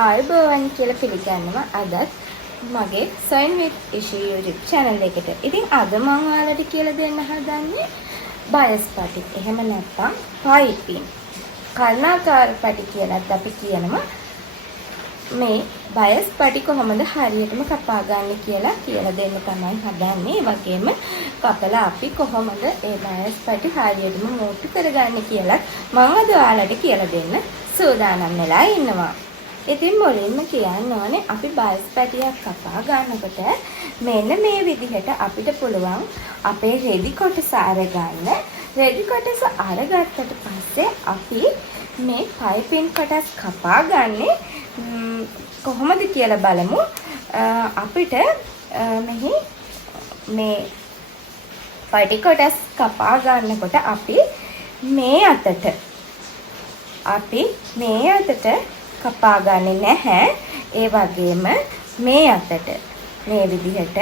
ආයුබෝවන් කියලා පිළිගන්නවා අදත් මගේ Soin with Ishi YouTube channel එකට. ඉතින් අද මම ඔයාලට කියලා දෙන්න හදන්නේ බයස් පටි. එහෙම නැත්නම් පයිපින්. කර්ණාකාර පටි කියලාත් අපි කියනවා. මේ බයස් පටි කොහොමද හරියටම කපා ගන්න කියලා දෙන්න තමයි හදන්නේ. ඒ වගේම කපලා අපි කොහොමද ඒ බයස් පටි හරියටම මූට්ටු කරගන්නේ කියලා මම අද ඔයාලට කියලා දෙන්න සූදානම් වෙලා ඉන්නවා. ඉතින් මුලින්ම කියන්න ඕනේ අපි බයස් පැටියක් කපා ගන්නකොට මෙන්න මේ විදිහට අපිට පුළුවන් අපේ රෙදි කොටස අරගන්න. රෙදි කොටස අරගත්තට පස්සේ අපි මේ පයිපින් කොටස් කපා ගන්නේ කොහොමද කියලා බලමු. අපිට මෙහි මේ පටි කොටස් කපා ගන්නකොට අපි මේ අතට කපා ගන්නේ නැහැ. ඒ වගේම මේ අතට මේ විදිහට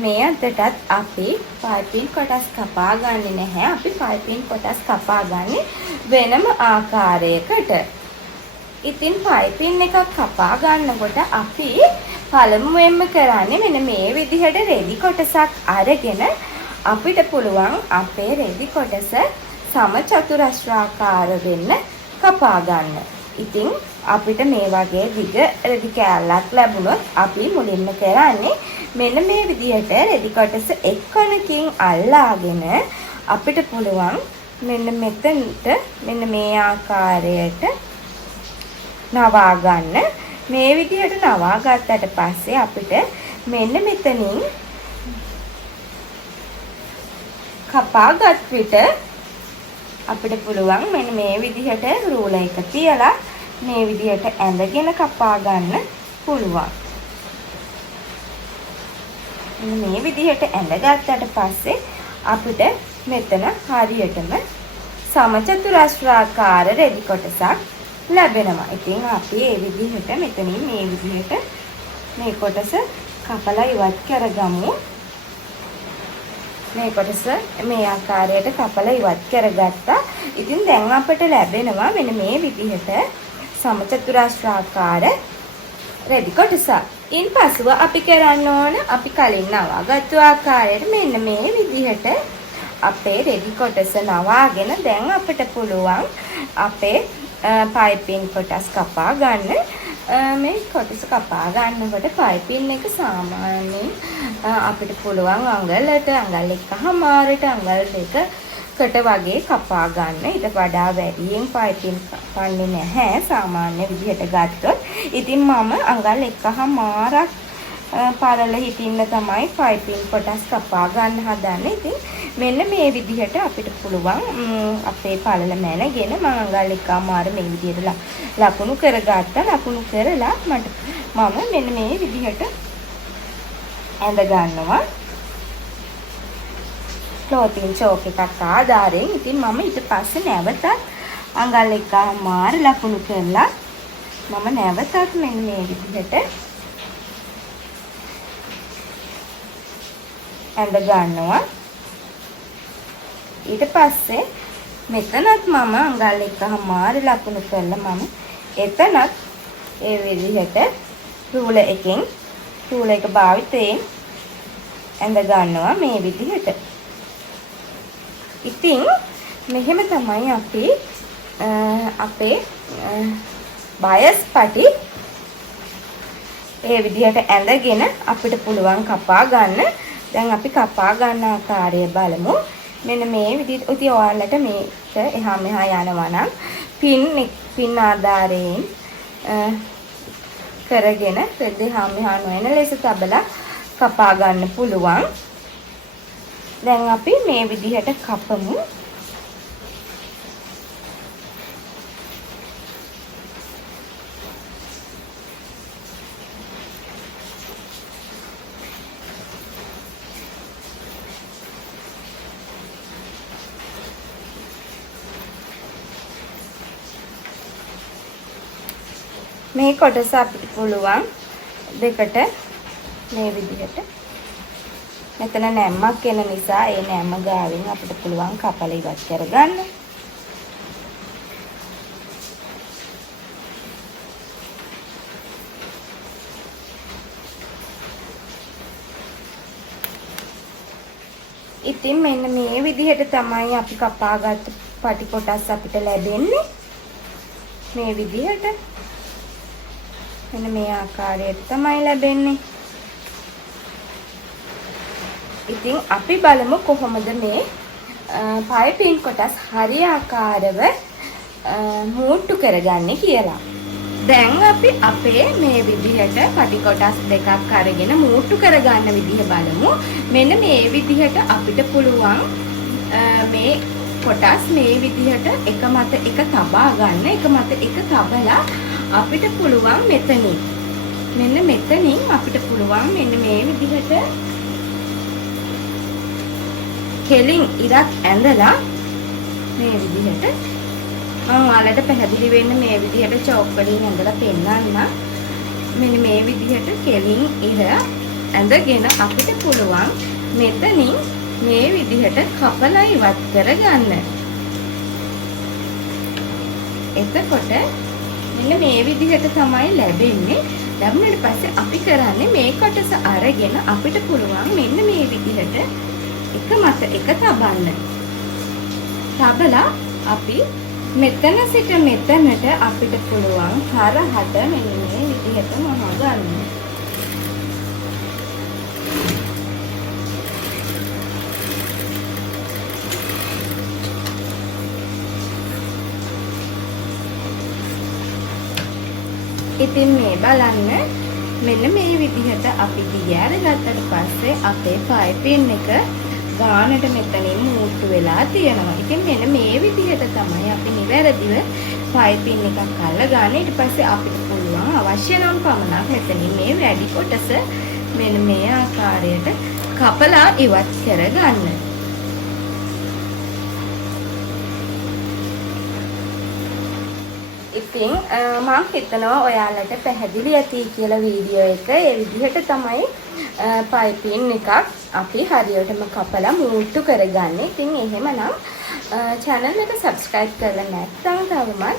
මේ අතටත් අපි පයිපින් කොටස් කපා ගන්නේ නැහැ. අපි පයිපින් කොටස් කපා ගන්නේ වෙනම ආකාරයකට. ඉතින් පයිපින් එකක් කපා ගන්නකොට අපි පළමුවෙන්ම කරන්නේ මෙන්න මේ විදිහට රෙදි කොටසක් අරගෙන අපිට පුළුවන් අපේ රෙදි කොටස සම චතුරස්‍රාකාර වෙන්න කපා ගන්න. ඉතින් අපිට මේ වගේ දිග රෙදි කෑල්ලක් ලැබුණොත් අපි මුලින්ම කරන්නේ මෙන්න මේ විදිහට රෙදි කොටස එක්කණකින් අල්ලාගෙන අපිට පුළුවන් මෙන්න මෙතනට මෙන්න මේ ආකාරයට නවා ගන්න. මේ විදිහට නවා ගත්තට පස්සේ අපිට මෙන්න මෙතනින් කපාගත් විට අපිට පුළුවන් මෙන්න මේ විදිහට රූලර් එක තියලා මේ විදිහට ඇඳගෙන කපා ගන්න පුළුවන්. මේ විදිහට ඇඳගත්තට පස්සේ අපිට මෙතන හරියටම සමචතුරස්‍රාකාර රෙදි කොටසක් ලැබෙනවා. ඉතින් අපි මේ විදිහට මෙතනින් මේ විදිහට මේ කොටස කපලා ඉවත් කරගමු. මේ කොටස මේ ආකාරයට කපලා ඉවත් කරගත්තා. ඉතින් දැන් අපට ලැබෙනවා මෙන්න මේ විදිහට සමචතුරස්‍රාකාර රෙදි කොටස. ඉන්පසුව අපි කරන්න ඕන අපි කලින් නවාගත්තු ආකාරයට මෙන්න මේ විදිහට අපේ රෙදි කොටස නවාගෙන දැන් අපිට පුළුවන් අපේ පයිපින් කොටස් කපා ගන්න. මේ කොටස කපා ගන්නකොට පයිපින් එක සාමාන්‍යයෙන් අපිට පුළුවන් අඟලට අඟල් 1/2ට අඟල් 2කට වගේ කපා ගන්න. ඊට වඩා වැඩියෙන් පයිපින් කපන්නේ නැහැ සාමාන්‍ය විදිහට ගත්තොත්. ඉතින් මම අඟල් 1/2ක් පරල හිටින්න තමයි පයිපින් කොටස් කපා ගන්න හදන්නේ. ඉතින් මෙන්න මේ විදිහට අපිට පුළුවන් අපේ පළල මැනගෙන මම අඟල් 1/2 මේ විදිහට ලකුණු කරගත්තා. ලකුණු කරලා මම මෙන්න මේ විදිහට ඇඳ ගන්නවා ක්ලෝතින් චෝක් එකක් ආධාරයෙන්. ඉතින් මම ඊට පස්සේ නැවතත් අඟල් 1/2 ලකුණු කරලා මම නැවතත් මෙන්න මේ විදිහට ඇඳ ගන්නවා. ඊට පස්සේ මෙතනත් මම අඟල් 1/2 ලකුණු කරලා මම එතනත් ඒ විදිහට රූලර් එක භාවිතයෙන් ඇඳ ගන්නවා මේ විදිහට. ඉතින් මෙහෙම තමයි අපි අපේ බයස් පටි ඒ විදිහට ඇඳගෙන අපිට පුළුවන් කපා ගන්න. දැන් අපි කපා ගන්න ආකාරය බලමු. මෙන්න මේ විදිහට උති ඔයාලට මේක එහා මෙහා යනවා නම් පින් ආධාරයෙන් කරගෙන රෙදි එහා මෙහා නොයන ලෙස තබලා කපා ගන්න පුළුවන්. දැන් අපි මේ විදිහට කපමු. මේ කොටස අපිට පුළුවන් දෙකට මේ විදිහට මෙතන නැම්මක් එන නිසා ඒ නැම්ම ගාවින් අපිට පුළුවන් කපලා ඉවත් කරගන්න. ඉතින් මෙන්න මේ විදිහට තමයි අපි කපාගත්ත පටි කොටස් අපිට ලැබෙන්නේ. මේ විදිහට. මෙන්න මේ ආකාරයට තමයි ලැබෙන්නේ. ඉතින් අපි බලමු කොහොමද මේ පයිපින් කොටස් හරියාකාරව මූට්ටු කරගන්නේ කියලා. දැන් අපි අපේ මේ විදිහට පටි කොටස් දෙකක් අරගෙන මූට්ටු කරගන්න විදිහ බලමු. මෙන්න මේ විදිහට අපිට පුළුවන් මේ කොටස් මේ විදිහට එක මත එක තබා ගන්න. එක මත එක තබලා අපිට පුළුවන් මෙතනින් අපිට පුළුවන් මෙන්න මේ විදිහට කෙලින් ඉරක් ඇඳලා මේ විදිහට මම ඔයාලට පැහැදිලි වෙන්න මේ විදිහට චෝක් වලින් ඇඳලා පෙන්නන්න. මෙන්න මේ විදිහට කෙලින් ඉර ඇඳගෙන අපිට පුළුවන් මෙතනින් මේ විදිහට කපලා ඉවත් කරගන්න. එතකොට මෙන්න මේ විදිහට තමයි ලැබෙන්නේ. ලැබුණාට පස්සේ අපි කරන්නේ මේ කොටස අරගෙන අපිට පුළුවන් මෙන්න මේ විදිහට එක මත එක තබන්න. තබලා අපි මෙතන සිට මෙතනට අපිට පුළුවන් හරහට මෙන්න මේ විදිහට මහ ගන්න. ඉතින් මේ බලන්න මෙන්න මේ විදිහට අපි දිගෑර ගත්තට පස්සේ අපේ පයිපින් එක ගානට මෙතනින් මූට්ටු වෙලා තියෙනවා. ඉතින් මෙන්න මේ විදිහට තමයි අපි නිවැරදිව පයිපින් එකක් අල්ලගන්න. ඊට පස්සේ අපිට පුළුවන් අවශ්‍ය නම් පමණක් මෙතනින් මේ වැඩි කොටස මෙන්න මේ ආකාරයට කපලා ඉවත් කරගන්න. ඉතින් මම හිතනවා ඔයාලට පැහැදිලි ඇති කියලා වීඩියෝ එක. ඒ විදිහට තමයි පයිපින් එකක් අපි හරියටම කපලා මූට්ටු කරගන්නේ. ඉතින් එහෙමනම් channel එක subscribe කරලා නැත්නම් තවමත්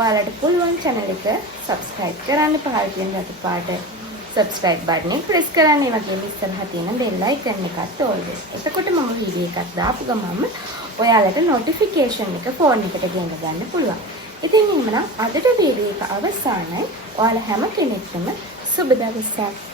ඔයාලට පුළුවන් channel එක subscribe කරන්න. පහළ තියෙන රතු පාට subscribe button එක press කරන්න. ඒ වගේම ඉස්සරහ තියෙන bell icon එකත් always. එතකොට මම වීඩියෝ එකක් දාපු ගමන්ම ඔයාලට notification එක phone එකට ගෙන්න ගන්න පුළුවන්. ඉතින් එහෙමනම් අදට වීඩියෝ එක අවසానයි. ඔයාලා හැම කෙනෙක්ටම සුබ දවසක්.